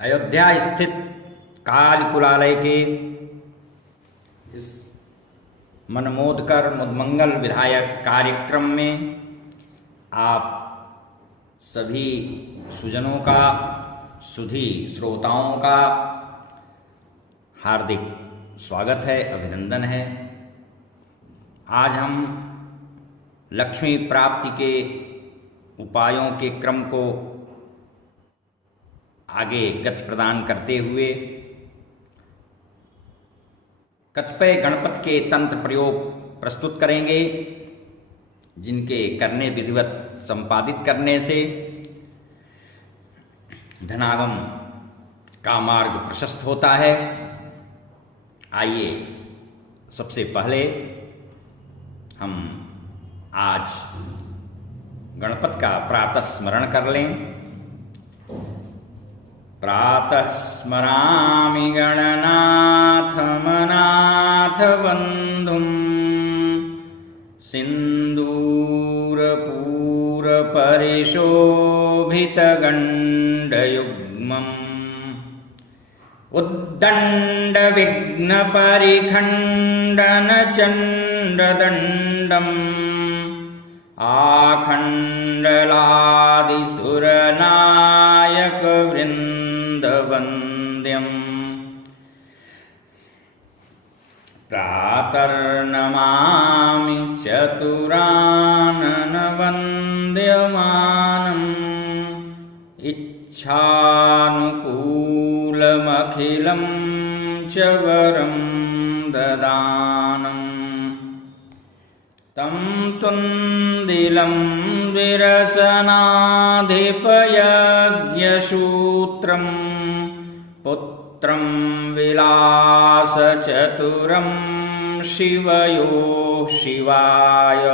अयोध्या स्थित कालकुलालय के इस मनमोदकर मुदमंगल विधायक कार्यक्रम में आप सभी सुजनों का, सुधी श्रोताओं का हार्दिक स्वागत है, अभिनंदन है। आज हम लक्ष्मी प्राप्ति के उपायों के क्रम को आगे गति प्रदान करते हुए कतिपय गणपति के तंत्र प्रयोग प्रस्तुत करेंगे, जिनके करने विधिवत संपादित करने से धनागम का मार्ग प्रशस्त होता है। आइए सबसे पहले हम आज गणपति का प्रातः स्मरण कर लें। प्रातः स्मरामि गणनाथमनाथ बन्धुं सिन्दूरपूरपरिशोभितगण्डयुग्मम् उद्दण्डविघ्नपरिखण्डनचण्डदण्डम् आखण्डलादिसुरनायकवृन्दवन्द्यम् प्रातर्नमामि चतुराननवन्द्यमानम् इच्छानुकूलमखिलं च वरं ददानम् तं तुन्दिलं विरसनाधिपयज्ञसूत्रं पुत्रं विलासचतुरं शिवयो शिवाय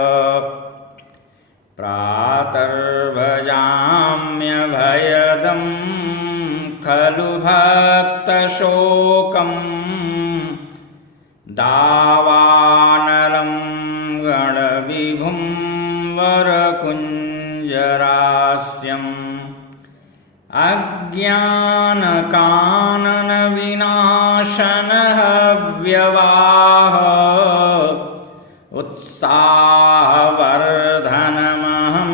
प्रातर्भजाम्यभयदं खलु भक्तशोकं दावानलं गणविभुं वरकुञ्जरास्यम् अज्ञानकाननविनाशनः व्यवाह उत्साहवर्धनमहं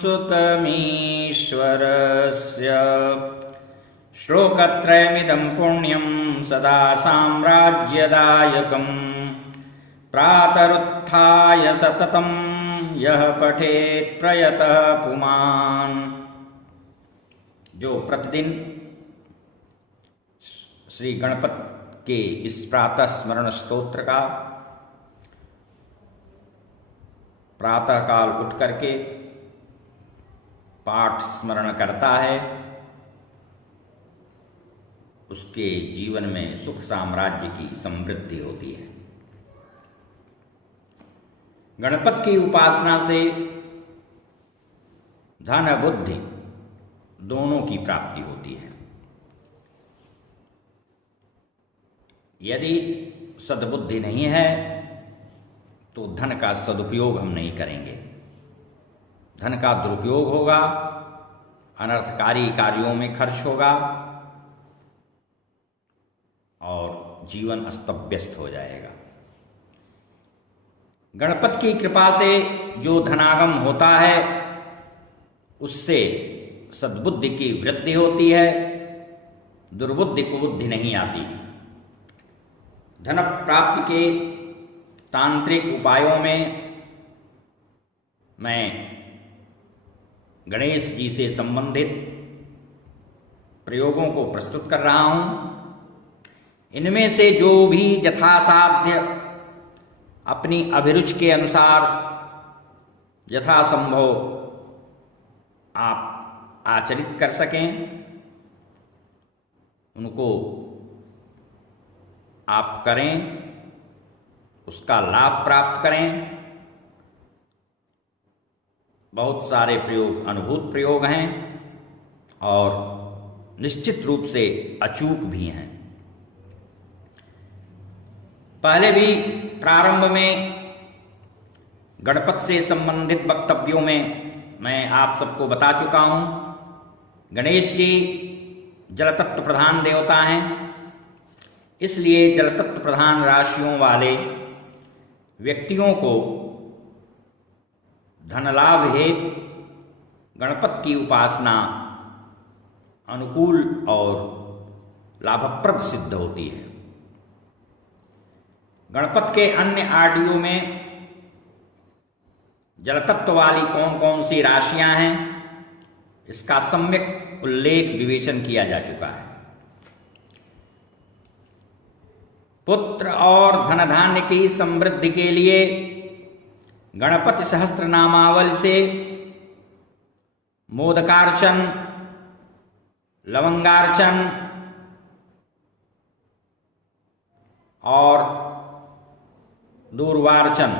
सुतमीश्वरस्य श्लोकत्रयमिदं पुण्यं सदा साम्राज्यदायकम् प्रातरुत्थाय सततं यः पठेत् प्रयतः पुमान्। जो प्रतिदिन श्री गणपति के इस प्रातः स्मरण स्तोत्र का प्रातःकाल उठ करके पाठ स्मरण करता है, उसके जीवन में सुख साम्राज्य की समृद्धि होती है। गणपति की उपासना से धन बुद्धि दोनों की प्राप्ति होती है। यदि सद्बुद्धि नहीं है तो धन का सदुपयोग हम नहीं करेंगे, धन का दुरुपयोग होगा, अनर्थकारी कार्यों में खर्च होगा और जीवन अस्त व्यस्त हो जाएगा। गणपति की कृपा से जो धनागम होता है उससे सद्बुद्धि की वृद्धि होती है, दुर्बुद्धि कुबुद्धि नहीं आती। धन प्राप्ति के तांत्रिक उपायों में मैं गणेश जी से संबंधित प्रयोगों को प्रस्तुत कर रहा हूं। इनमें से जो भी यथासाध्य अपनी अभिरुचि के अनुसार यथासंभव आप आचरित कर सकें, उनको आप करें, उसका लाभ प्राप्त करें। बहुत सारे प्रयोग अनुभूत प्रयोग हैं और निश्चित रूप से अचूक भी हैं। पहले भी प्रारंभ में गणपति से संबंधित वक्तव्यों में मैं आप सबको बता चुका हूं। गणेश जी जल तत्व प्रधान देवता हैं, इसलिए जल तत्व प्रधान राशियों वाले व्यक्तियों को धन लाभ हेतु गणपति की उपासना अनुकूल और लाभप्रद सिद्ध होती है। गणपति के अन्य ऑडियो में जल तत्व वाली कौन कौन सी राशियां हैं, इसका सम्यक उल्लेख विवेचन किया जा चुका है। पुत्र और धन धान्य की समृद्धि के लिए गणपति सहस्त्र नामावली से मोदकार्चन, लवंगार्चन और दूर्वार्चन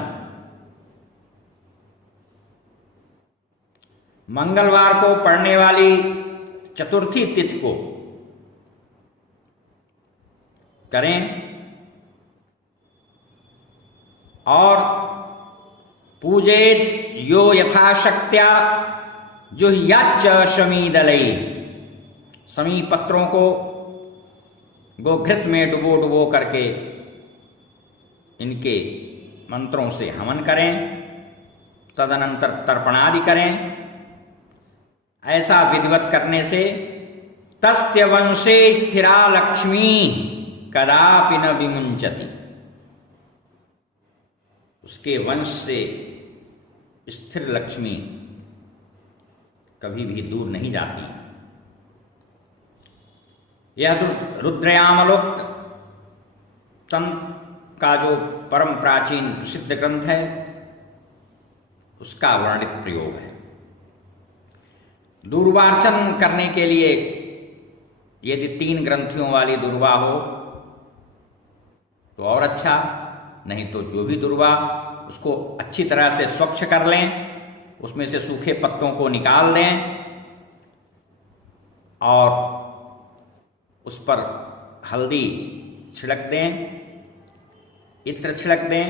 मंगलवार को पड़ने वाली चतुर्थी तिथि को करें और पूजेत यो यथाशक्त्या जुह्याच्च शमीदलैः, शमी पत्रों को गोघृत में डुबो डुबो करके इनके मंत्रों से हवन करें, तदनंतर तर्पणादि करें। ऐसा विधिवत करने से तस्य वंशे स्थिरा लक्ष्मी कदापि न विमुंचति, उसके वंश से स्थिर लक्ष्मी कभी भी दूर नहीं जाती। यह रुद्रयामलोक्त तंत्र का जो परम प्राचीन प्रसिद्ध ग्रंथ है, उसका वर्णित प्रयोग है। दूर्वार्चन करने के लिए यदि 3 ग्रंथियों वाली दुर्वा हो तो और अच्छा, नहीं तो जो भी दुर्वा उसको अच्छी तरह से स्वच्छ कर लें, उसमें से सूखे पत्तों को निकाल दें और उस पर हल्दी छिड़क दें, इत्र छिड़क दें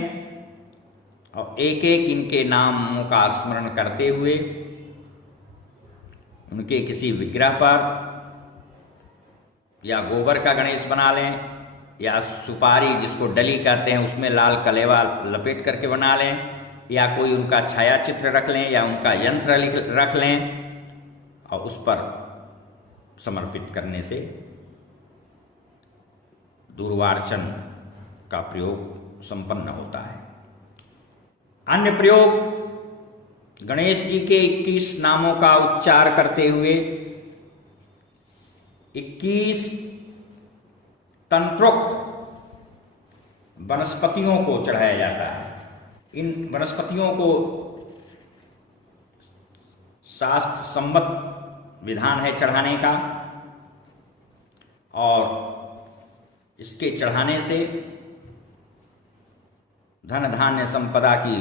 और एक एक इनके नामों का स्मरण करते हुए उनके किसी विग्रह पर या गोबर का गणेश बना लें या सुपारी जिसको डली कहते हैं उसमें लाल कलेवा लपेट करके बना लें, या कोई उनका छाया चित्र रख लें या उनका यंत्र रख लें और उस पर समर्पित करने से दूर्वार्चन का प्रयोग संपन्न होता है। अन्य प्रयोग गणेश जी के 21 नामों का उच्चार करते हुए 21 तंत्रोक्त वनस्पतियों को चढ़ाया जाता है। इन वनस्पतियों को शास्त्र सम्मत विधान है चढ़ाने का, और इसके चढ़ाने से धन धान्य संपदा की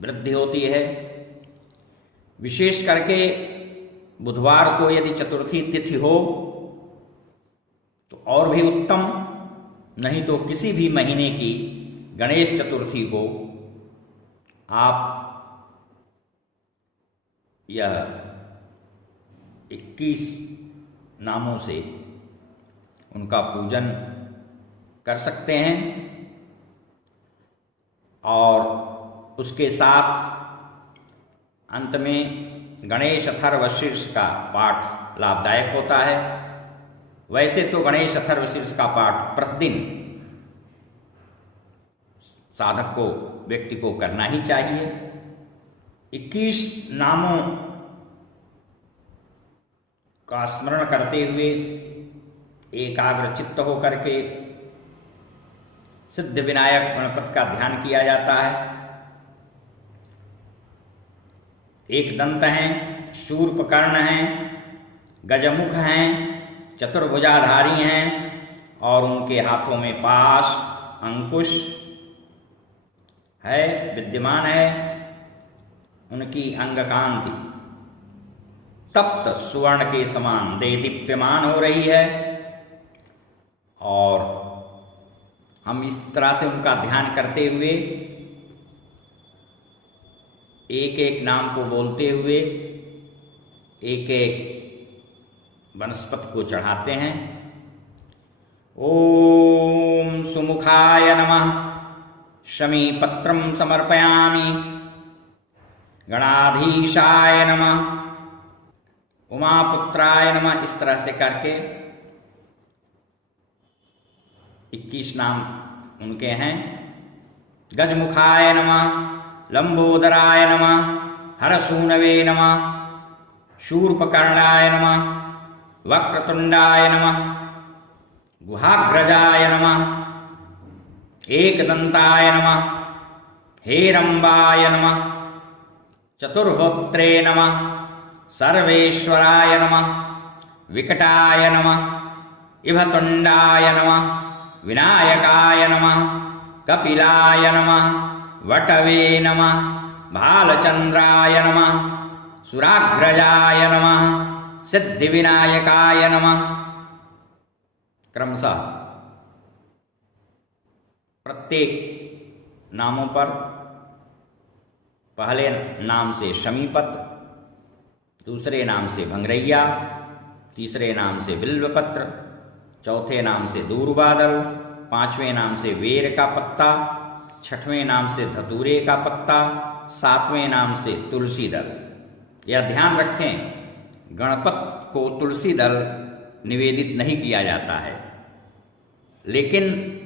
वृद्धि होती है। विशेष करके बुधवार को यदि चतुर्थी तिथि हो तो और भी उत्तम, नहीं तो किसी भी महीने की गणेश चतुर्थी को आप यह 21 नामों से उनका पूजन कर सकते हैं और उसके साथ अंत में गणेश अथर्वशीर्ष का पाठ लाभदायक होता है। वैसे तो गणेश अथर्वशीर्ष का पाठ प्रतिदिन साधक को, व्यक्ति को करना ही चाहिए। 21 नामों का स्मरण करते हुए एकाग्र चित्त होकर के सिद्ध विनायक गणपति का ध्यान किया जाता है। एक दंत हैं, शूर्पकर्ण हैं, गजमुख हैं, चतुर्भुजाधारी हैं और उनके हाथों में पाश, अंकुश है, विद्यमान है। उनकी अंगकांति तप्त सुवर्ण के समान देदीप्यमान हो रही है और हम इस तरह से उनका ध्यान करते हुए एक एक नाम को बोलते हुए एक एक वनस्पति को चढ़ाते हैं। ओम सुमुखाय नमः शमीपत्रं समर्पयामि, गणाधीशाय नमः, उमापुत्राय नमः। इस तरह से करके 21 नाम उनके हैं। गजमुखाय नमः, लंबोदराय नमः, हरसूनवे नमः, शूर्पकर्णाय नमः, वक्रतुंडाय नमः, गुहाग्रजाय नमः, एकदंताय नमः, हेरंबाय नमः, चतुर्होत्रे नमः, सर्वेश्वराय नमः, विकटाय नमः, इभतुंडाय नमः, विनायकाय नमः, कपिलाय नमः, वटवे नमः, भालचंद्राय नमः, सुराग्रजाय नमः, सिद्धिविनायकाय नमः। क्रमशः प्रत्येक नामों पर पहले नाम से शमीपत्र, दूसरे नाम से भंगरैया, तीसरे नाम से बिल्वपत्र, चौथे नाम से दूरबादल, पांचवें नाम से वेर का पत्ता, छठवें नाम से धतूरे का पत्ता, सातवें नाम से तुलसी दल। यह ध्यान रखें, गणपत को तुलसी दल निवेदित नहीं किया जाता है, लेकिन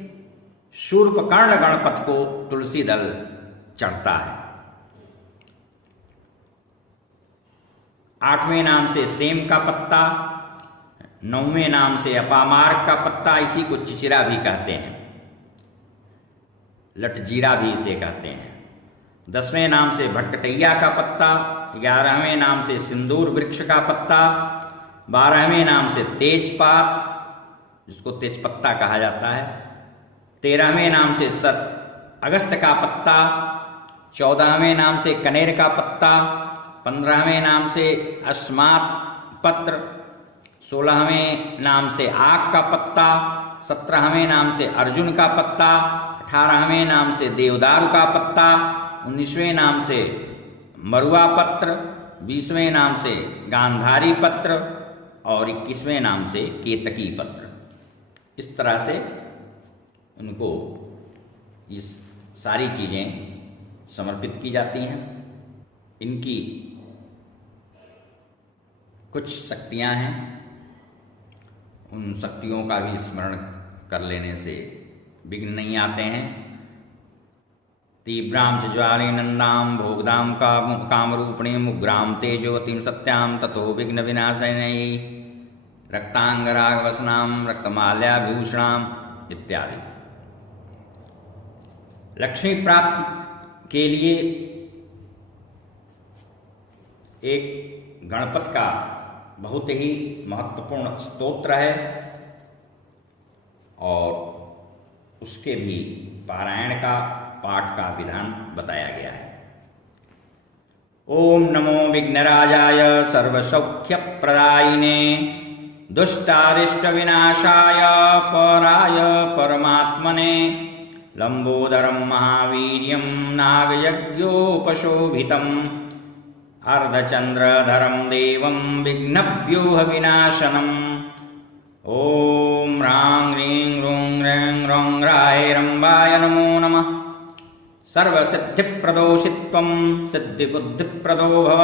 शूर्पकर्ण गणपत को तुलसी दल चढ़ता है। आठवें नाम से सेम का पत्ता, नौवें नाम से अपामार्ग का पत्ता, इसी को चिचिरा भी कहते हैं, लटजीरा भी इसे कहते हैं। 10वें नाम से भटकटैया का पत्ता, 11वें नाम से सिंदूर वृक्ष का पत्ता, 12वें नाम से तेजपात, जिसको तेजपत्ता कहा जाता है, 13वें नाम से अगस्त का पत्ता, 14वें नाम से कनेर का पत्ता, 15वें नाम से अस्मात पत्र, 16वें नाम से आक का पत्ता, 17वें नाम से अर्जुन का पत्ता, 18वें नाम से देवदारू का पत्ता, 19वें नाम से मरुआ पत्र, 20वें नाम से गांधारी पत्र और 21वें नाम से केतकी पत्र। इस तरह से उनको ये सारी चीज़ें समर्पित की जाती हैं। इनकी कुछ शक्तियाँ हैं, उन शक्तियों का भी स्मरण कर लेने से विघ्न नहीं आते हैं। तीव्रां च ज्वालिनन्दां भोगदां कामरूपिणीं उग्रां तेजोवतीं सत्यां ततो विघ्न विनाशिनी रक्तांगरागवसनां रक्तमाल्याभूषणाम् इत्यादि। लक्ष्मी प्राप्ति के लिए एक गणपत का बहुत ही महत्वपूर्ण स्तोत्र है और उसके भी पारायण का पाठ का विधान बताया गया है। ओम नमो विघ्नराजाय सर्वसौख्यप्रदायिने दुष्टारिष्ट विनाशाय पराय परमात्मने लंबोदरं महावीर्यं नागयज्ञोपशोभितम् अर्धचंद्रधरं देवं विघ्नव्यूह विनाशनम्। ओम ह्रां ह्रीं ह्रूं ह्रैं ह्रौं ह्राय रंबाय नमो नमः। सर्वसिद्धिप्रदोषित्वं सिद्धिबुद्धिप्रदो भव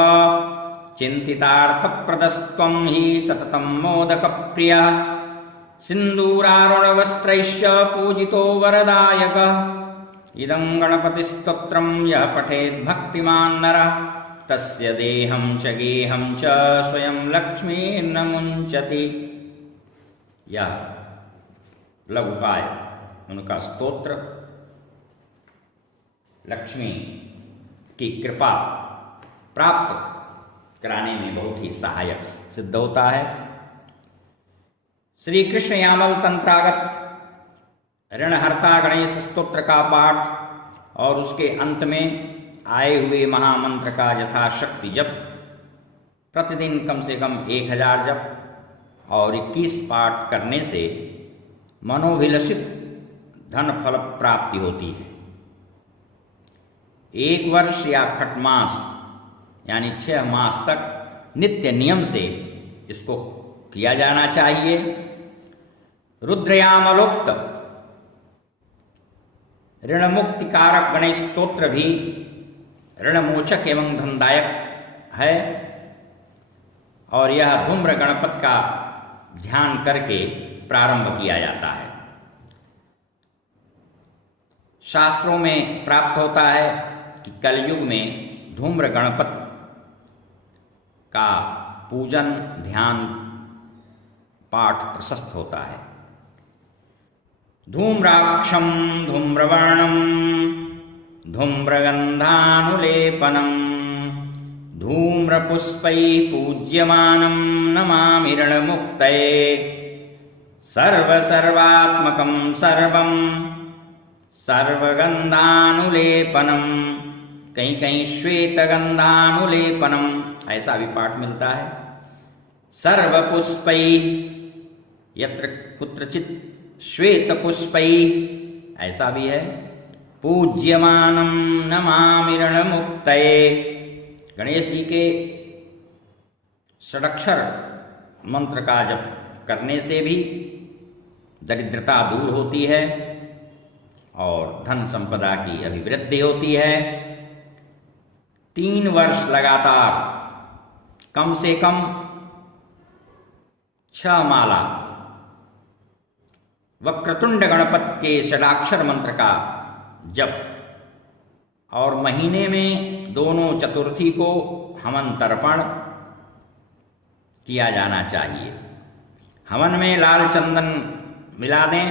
चिन्तितार्थप्रदस्त्वं हि सततं मोदकप्रियः सिन्दूरारुणवस्त्रैश्च पूजितो वरदायकः। इदं गणपतिस्तोत्रं यः पठेत् भक्तिमान् नरः तस्य देहं च गेहं च स्वयं लक्ष्मीर्न मुञ्चति। यह लघुकाय उनका स्तोत्र लक्ष्मी की कृपा प्राप्त कराने में बहुत ही सहायक सिद्ध होता है। श्री कृष्ण यामल तंत्रागत ऋणहर्ता गणेश स्तोत्र का पाठ और उसके अंत में आए हुए महामंत्र का यथाशक्ति जप, प्रतिदिन कम से कम 1000 जप और 21 पाठ करने से मनोभिलषित धन फल प्राप्ति होती है। 1 वर्ष या खटमास यानी 6 मास तक नित्य नियम से इसको किया जाना चाहिए। रुद्रयामलोक्त ऋण मुक्ति कारक गणेश स्तोत्र भी ऋणमोचक एवं धनदायक है और यह धूम्र गणपति का ध्यान करके प्रारंभ किया जाता है। शास्त्रों में प्राप्त होता है कि कलयुग में धूम्र गणपति का पूजन ध्यान पाठ प्रशस्त होता है। धूम्राक्षं धूम्रवर्णं धूम्रगन्धानुलेपनं धूम्रपुष्पैः पूज्यमानं नमामि ऋणमुक्तये सर्वसर्वात्मकं सर्वं सर्वगंधानुलेपनम, कहीं कहीं श्वेतगंधानुलेपनम ऐसा भी पाठ मिलता है। सर्वपुष्पै यत्र कुत्रचित श्वेतपुष्पै ऐसा भी है। पूज्यमानम नमामि ऋणमुक्तये, गणेश जी के षडक्षर मंत्र का जप करने से भी दरिद्रता दूर होती है और धन संपदा की अभिवृद्धि होती है। 3 वर्ष लगातार कम से कम 6 माला वक्रतुंड गणपति के षडाक्षर मंत्र का जप और महीने में दोनों चतुर्थी को हवन तर्पण किया जाना चाहिए। हवन में लाल चंदन मिला दें,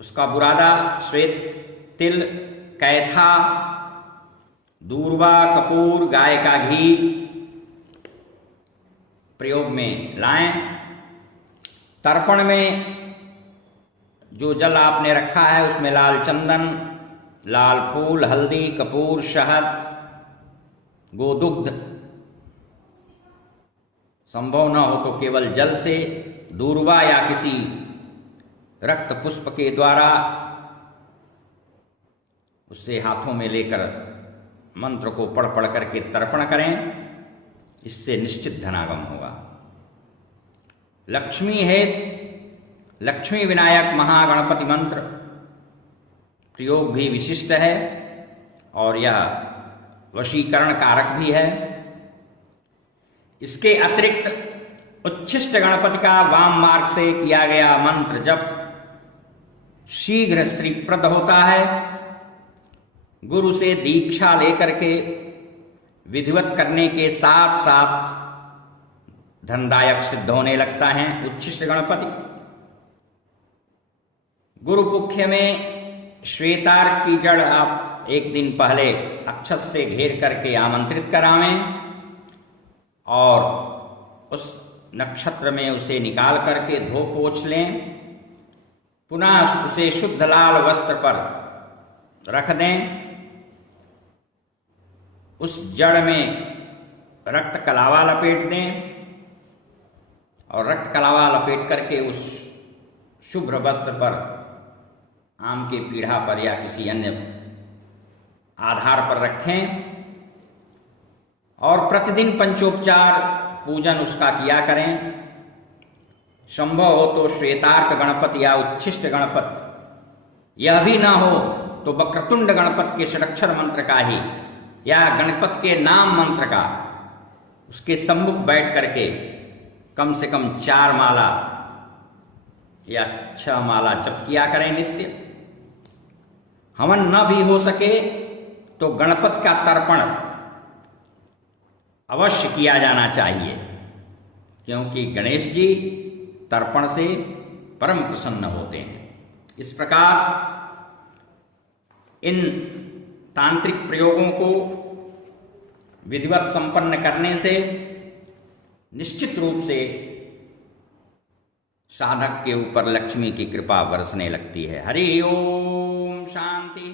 उसका बुरादा, श्वेत तिल, कैथा, दूर्वा, कपूर, गाय का घी प्रयोग में लाएं। तर्पण में जो जल आपने रखा है उसमें लाल चंदन, लाल फूल, हल्दी, कपूर, शहद, गोदुग्ध, संभव न हो तो केवल जल से, दूर्वा या किसी रक्त पुष्प के द्वारा उससे हाथों में लेकर मंत्र को पढ़ पढ़ करके तर्पण करें। इससे निश्चित धनागम होगा। लक्ष्मी है, लक्ष्मी विनायक महागणपति मंत्र प्रयोग भी विशिष्ट है और यह वशीकरण कारक भी है। इसके अतिरिक्त उच्छिष्ट गणपति का वाम मार्ग से किया गया मंत्र जप शीघ्र श्रीप्रद होता है। गुरु से दीक्षा लेकर के विधिवत करने के साथ साथ धनदायक सिद्ध होने लगता है उच्छिष्ट गणपति। गुरु पुख्य में श्वेतार्क की जड़ आप एक दिन पहले अक्षत से घेर करके आमंत्रित करावें और उस नक्षत्र में उसे निकाल करके धो पोंछ लें। पुनः उसे शुद्ध लाल वस्त्र पर रख दें। उस जड़ में रक्त कलावा लपेट दें और रक्त कलावा लपेट करके उस शुभ्र वस्त्र पर आम के पीढ़ा पर या किसी अन्य आधार पर रखें और प्रतिदिन पंचोपचार पूजन उसका किया करें। संभव हो तो श्वेतार्क गणपति या उच्छिष्ट गणपति, यह भी ना हो तो वक्रतुंड गणपति के षडक्षर मंत्र का ही या गणपति के नाम मंत्र का उसके सम्मुख बैठ करके कम से कम 4 माला या 6 माला जप किया करें नित्य। हवन न भी हो सके तो गणपति का तर्पण अवश्य किया जाना चाहिए, क्योंकि गणेश जी तर्पण से परम प्रसन्न होते हैं। इस प्रकार इन तांत्रिक प्रयोगों को विधिवत संपन्न करने से निश्चित रूप से साधक के ऊपर लक्ष्मी की कृपा बरसने लगती है। हरि ओम शांति।